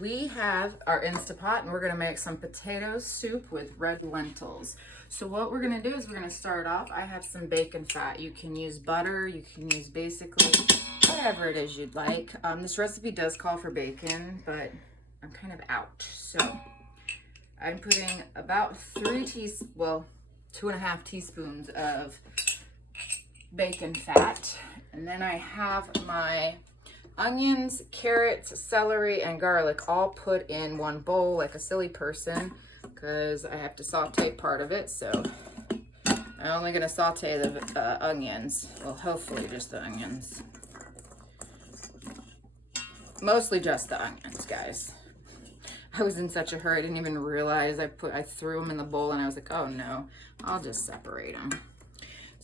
we have our Instapot and we're gonna make some potato soup with red lentils. So what we're gonna do is we're gonna start off. I have some bacon fat. You can use butter, you can use basically whatever it is you'd like. This recipe does call for bacon, but I'm kind of out. So I'm putting about 2.5 teaspoons of bacon fat. And then I have my onions, carrots, celery, and garlic all put in one bowl like a silly person because I have to saute part of it. So I'm only going to saute the onions. Well, hopefully just the onions. Mostly just the onions, guys. I was in such a hurry, I didn't even realize I threw them in the bowl and I was like, oh no, I'll just separate them.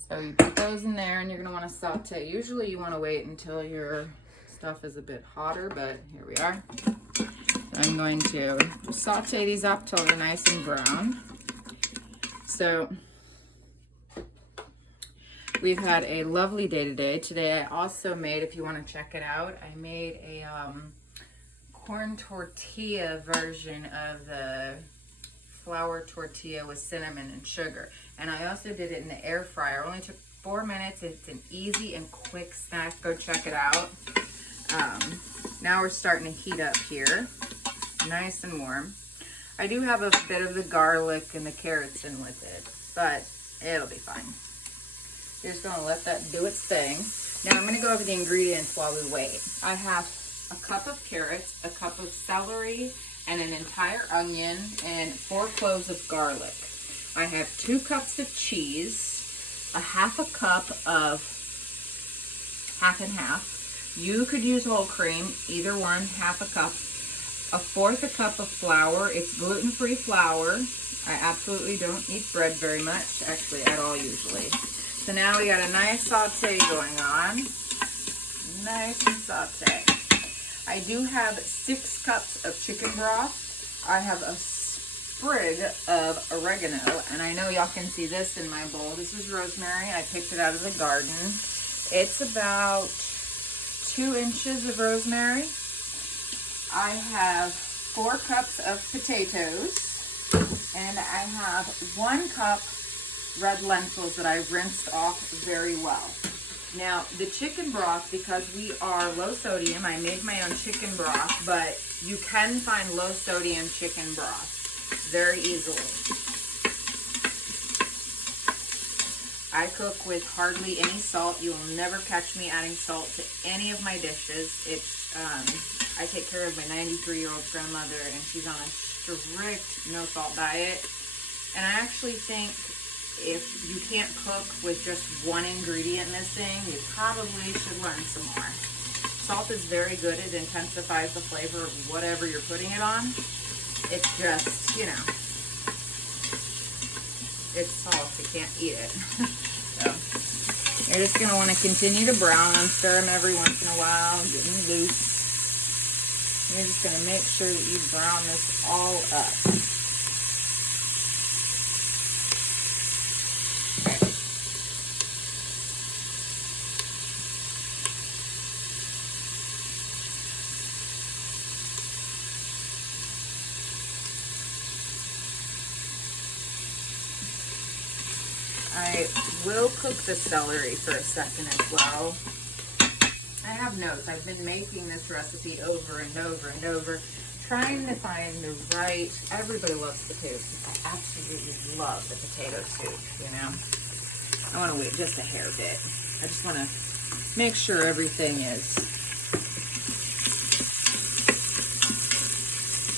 So you put those in there and you're gonna wanna saute. Usually you wanna wait until your stuff is a bit hotter, but here we are. So I'm going to saute these up till they're nice and brown. So we've had a lovely day today. Today I also made, if you wanna check it out, I made a corn tortilla version of the flour tortilla with cinnamon and sugar. And I also did it in the air fryer. It only took 4 minutes. It's an easy and quick snack. Go check it out. Now we're starting to heat up here. Nice and warm. I do have a bit of the garlic and the carrots in with it, but it'll be fine. You're just gonna let that do its thing. Now I'm gonna go over the ingredients while we wait. I have a cup of carrots, a cup of celery, and an entire onion, and 4 cloves of garlic. I have 2 cups of cheese, a half a cup of half and half. You could use whole cream, either one, half a cup. 1/4 a cup of flour. It's gluten-free flour. I absolutely don't eat bread very much, actually at all usually. So now we got a nice saute going on. Nice and saute. I do have 6 cups of chicken broth. I have a sprig of oregano, and I know y'all can see this in my bowl. This is rosemary. I picked it out of the garden. It's about 2 inches of rosemary. I have 4 cups of potatoes, and I have 1 cup red lentils that I rinsed off very well. Now, the chicken broth, because we are low sodium, I made my own chicken broth, but you can find low sodium chicken broth very easily. I cook with hardly any salt. You will never catch me adding salt to any of my dishes. It's I take care of my 93-year-old grandmother, and she's on a strict no salt diet. And I actually think if you can't cook with just one ingredient missing, you probably should learn some more. Salt is very good. It intensifies the flavor of whatever you're putting it on. It's just, you know, it's salt. You can't eat it. So you're just going to want to continue to brown them, stir them every once in a while, get them loose. You're just going to make sure that you brown this all up. I will cook the celery for a second as well. I have notes. I've been making this recipe over and over and over, trying to find the right, everybody loves potato soup. I absolutely love the potato soup, you know. I want to wait just a hair bit. I just want to make sure everything is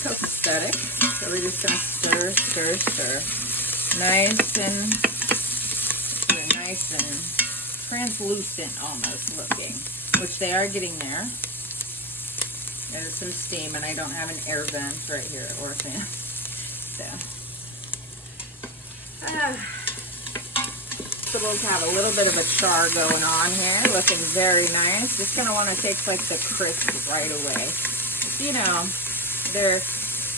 copacetic. So we're just going to stir, stir, stir. Nice and translucent almost looking, which they are getting there. There's some steam, and I don't have an air vent right here or a fan. So we'll have a little bit of a char going on here, looking very nice. Just gonna want to take like the crisp right away. You know, they're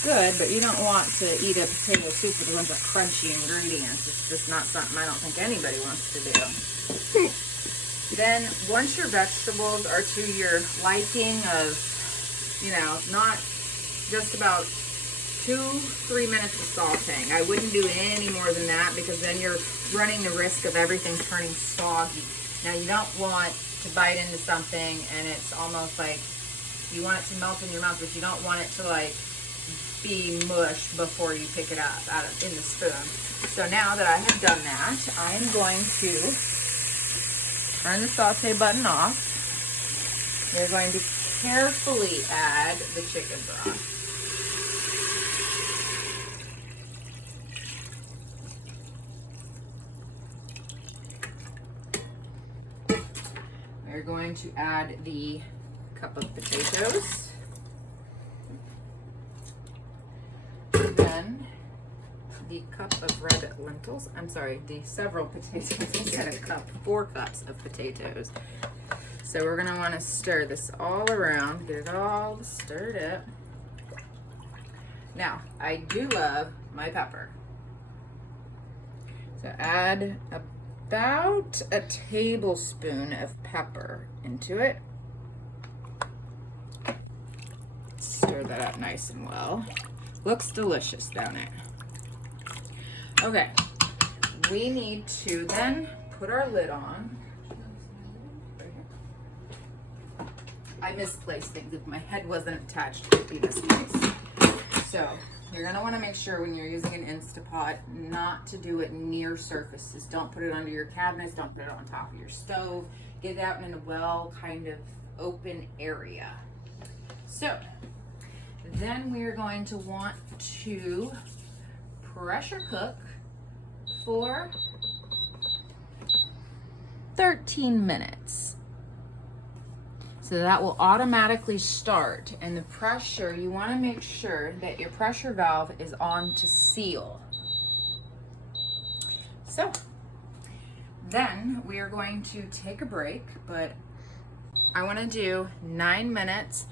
good, but you don't want to eat a potato soup with a bunch of crunchy ingredients. It's just not something I don't think anybody wants to do. Then once your vegetables are to your liking of, you know, not just about 2-3 minutes of sauteing. I wouldn't do any more than that because then you're running the risk of everything turning soggy. Now you don't want to bite into something and it's almost like you want it to melt in your mouth, but you don't want it to like be mush before you pick it up in the spoon. So now that I have done that, I am going to turn the saute button off. We're going to carefully add the chicken broth. We're going to add the cup of potatoes. Then the cup of red lentils. I'm sorry, the several potatoes instead of cup. 4 cups of potatoes. So we're gonna want to stir this all around, get it all stirred up. Now, I do love my pepper. So add about a tablespoon of pepper into it. Stir that up nice and well. Looks delicious, don't it? Okay, we need to then put our lid on. I misplaced things. If my head wasn't attached, it would be this place. So you're gonna wanna make sure when you're using an Instapot not to do it near surfaces. Don't put it under your cabinets, don't put it on top of your stove. Get it out in a well kind of open area. So then we are going to want to pressure cook for 13 minutes. So that will automatically start, and the pressure, you want to make sure that your pressure valve is on to seal. So then we are going to take a break, but I want to do 9 minutes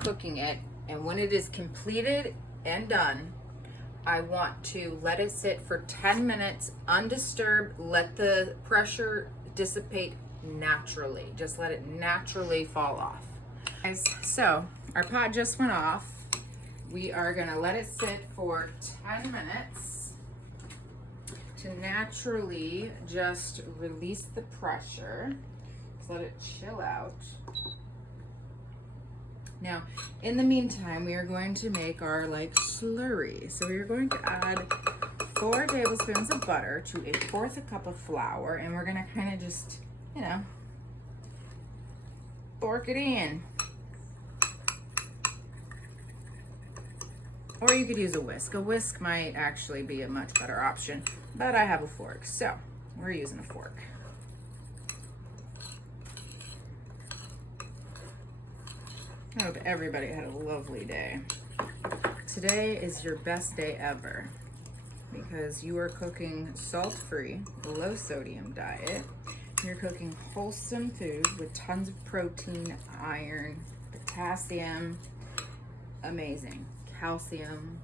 cooking it, and when it is completed and done, I want to let it sit for 10 minutes undisturbed. Let the pressure dissipate naturally. Just let it naturally fall off. Guys, so our pot just went off. We are gonna let it sit for 10 minutes to naturally just release the pressure. Just let it chill out. Now, in the meantime, we are going to make our like slurry. So we are going to add 4 tablespoons of butter to 1/4 cup of flour, and we're gonna kind of just, you know, fork it in. Or you could use a whisk. A whisk might actually be a much better option, but I have a fork, so we're using a fork. I hope everybody had a lovely day. Today is your best day ever because you are cooking salt-free, low-sodium diet. You're cooking wholesome food with tons of protein, iron, potassium, amazing, calcium,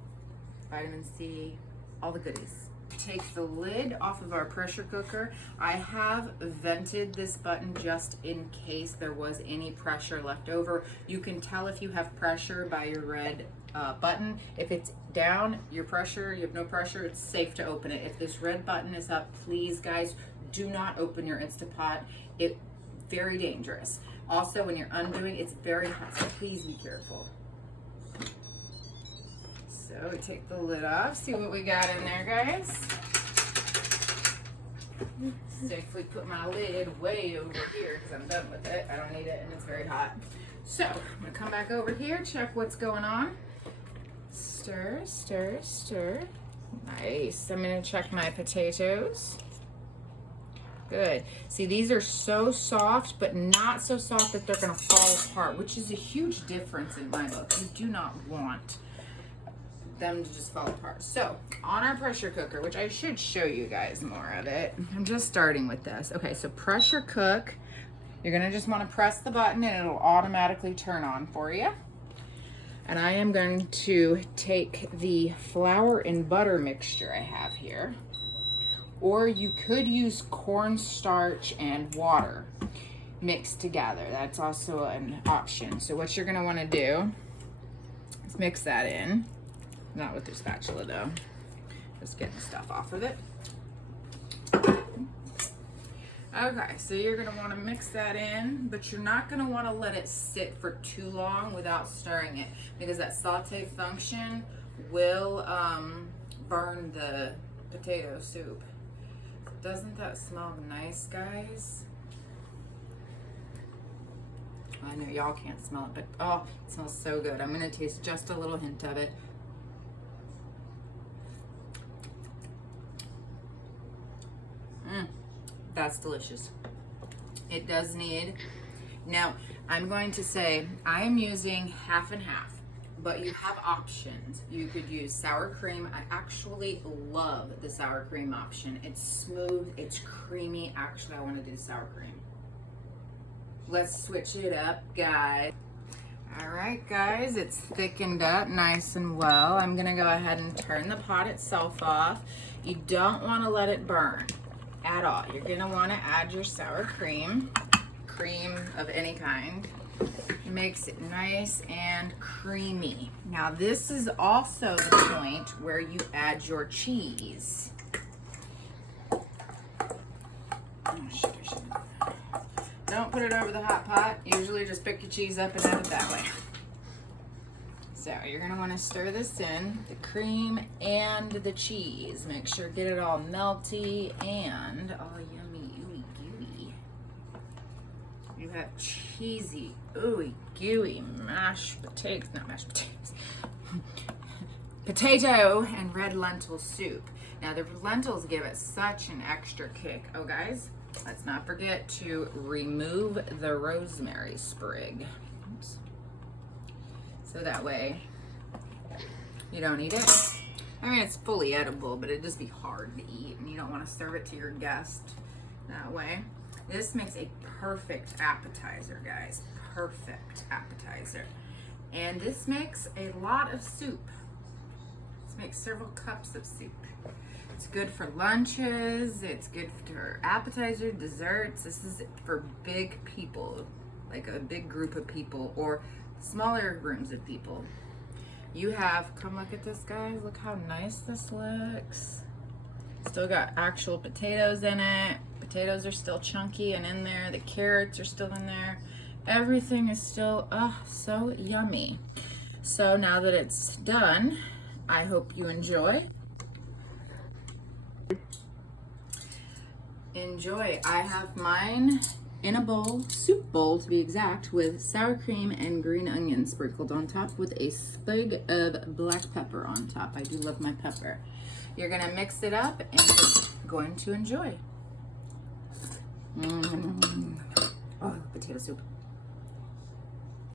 vitamin C, all the goodies. Take the lid off of our pressure cooker. I have vented this button just in case there was any pressure left over. You can tell if you have pressure by your red button. If it's down, your pressure, you have no pressure, it's safe to open it. If this red button is up, please guys, do not open your Instapot. It's very dangerous. Also, when you're undoing, it's very hot, so please be careful. So we take the lid off, see what we got in there, guys. Safely put my lid way over here because I'm done with it. I don't need it and it's very hot. So I'm gonna come back over here, check what's going on. Stir, stir, stir. Nice. I'm gonna check my potatoes. Good. See, these are so soft, but not so soft that they're gonna fall apart, which is a huge difference in my book. You do not want them to just fall apart. So on our pressure cooker, which I should show you guys more of it. I'm just starting with this. Okay, so pressure cook. You're gonna just wanna press the button and it'll automatically turn on for you. And I am going to take the flour and butter mixture I have here. Or you could use cornstarch and water mixed together. That's also an option. So what you're gonna wanna do is mix that in. Not with your spatula though. Just getting stuff off of it. Okay, so you're gonna wanna mix that in, but you're not gonna wanna let it sit for too long without stirring it, because that saute function will burn the potato soup. Doesn't that smell nice, guys? I know y'all can't smell it, but oh, it smells so good. I'm gonna taste just a little hint of it. That's delicious. It does need, now I'm going to say I am using half and half, but you have options. You could use sour cream. I actually love the sour cream option. It's smooth, it's creamy. Actually, I want to do sour cream. Let's switch it up, guys. All right, guys, it's thickened up nice and well. I'm gonna go ahead and turn the pot itself off. You don't want to let it burn at all. You're gonna want to add your sour cream of any kind. It makes it nice and creamy. Now this is also the point where you add your cheese. Don't put it over the hot pot. Usually just pick your cheese up and add it that way. So you're gonna wanna stir this in, the cream and the cheese. Make sure get it all melty and all yummy, ooey gooey. You have cheesy, ooey gooey mashed potatoes, not mashed potatoes, potato and red lentil soup. Now the lentils give it such an extra kick. Oh guys, let's not forget to remove the rosemary sprig. Oops. So that way you don't eat it. I mean, it's fully edible, but it'd just be hard to eat, and you don't want to serve it to your guest that way. This makes a perfect appetizer, guys. Perfect appetizer. And this makes a lot of soup. This makes several cups of soup. It's good for lunches. It's good for appetizer, desserts. This is for big people, like a big group of people, or smaller rooms of people. You have, come look at this, guys. Look how nice this looks. Still got actual potatoes in it. Potatoes are still chunky and in there. The carrots are still in there. Everything is still, so yummy. So now that it's done, I hope you enjoy. Enjoy. I have mine in a bowl, soup bowl to be exact, with sour cream and green onion sprinkled on top with a sprig of black pepper on top. I do love my pepper. You're gonna mix it up and you're going to enjoy. Oh, potato soup.